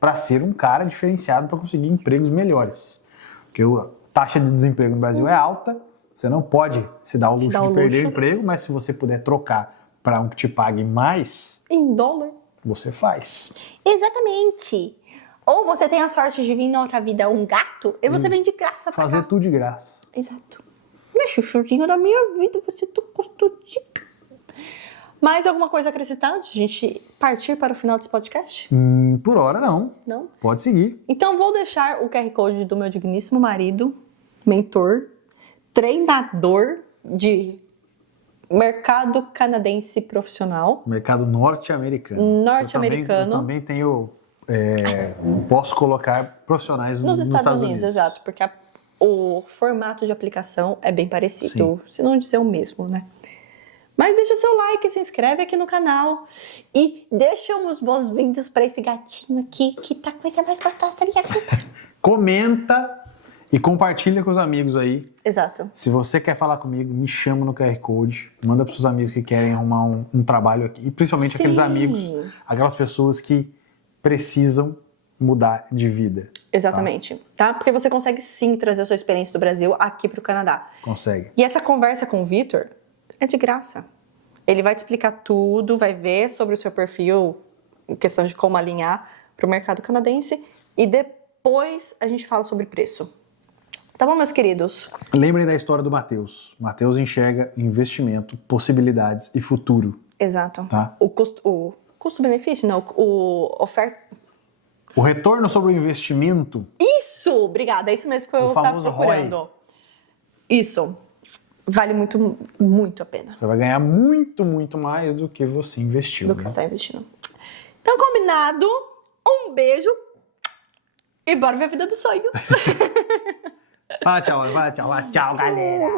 Para ser um cara diferenciado para conseguir empregos melhores. Porque a taxa de desemprego no Brasil é alta, você não pode se dar o luxo de perder o emprego, mas se você puder trocar para um que te pague mais, Em dólar. você faz. Exatamente. Ou você tem a sorte de vir na outra vida um gato, e você vem de graça pra Fazer cá. tudo de graça. Exato. Meu chuchuzinho da minha vida, você tá gostosinho. Mais alguma coisa a acrescentar antes de a gente partir para o final desse podcast? Por hora não. Não? Pode seguir. Então vou deixar o QR Code do meu digníssimo marido, mentor, treinador de mercado canadense profissional. Mercado norte-americano. Norte-americano. Eu também tenho... posso colocar profissionais Nos Estados Unidos, exato, porque o formato de aplicação é bem parecido, se não dizer o mesmo, né? Mas deixa seu like, se inscreve aqui no canal e deixa umas boas-vindas para esse gatinho aqui, que tá a coisa mais gostosa da minha vida. Comenta e compartilha com os amigos aí. Exato. Se você quer falar comigo, me chama no QR Code, manda para os amigos que querem arrumar um trabalho aqui. E principalmente aqueles amigos, aquelas pessoas que precisam mudar de vida. Exatamente, tá? Porque você consegue sim trazer a sua experiência do Brasil aqui pro Canadá. Consegue. E essa conversa com o Vitor é de graça. Ele vai te explicar tudo, vai ver sobre o seu perfil, em questão de como alinhar pro mercado canadense, e depois a gente fala sobre preço. Tá bom, meus queridos? Lembrem da história do Matheus. Matheus enxerga investimento, possibilidades e futuro. Exato. Tá. O custo-benefício, não, o oferta... O retorno sobre o investimento, Isso! Obrigada, é isso mesmo que eu estava famoso procurando. ROI. Isso. Vale muito, muito a pena você vai ganhar muito, muito mais do que você investiu. do que você está investindo. Então, combinado. Um beijo e bora ver a vida dos sonhos. Fala tchau, galera.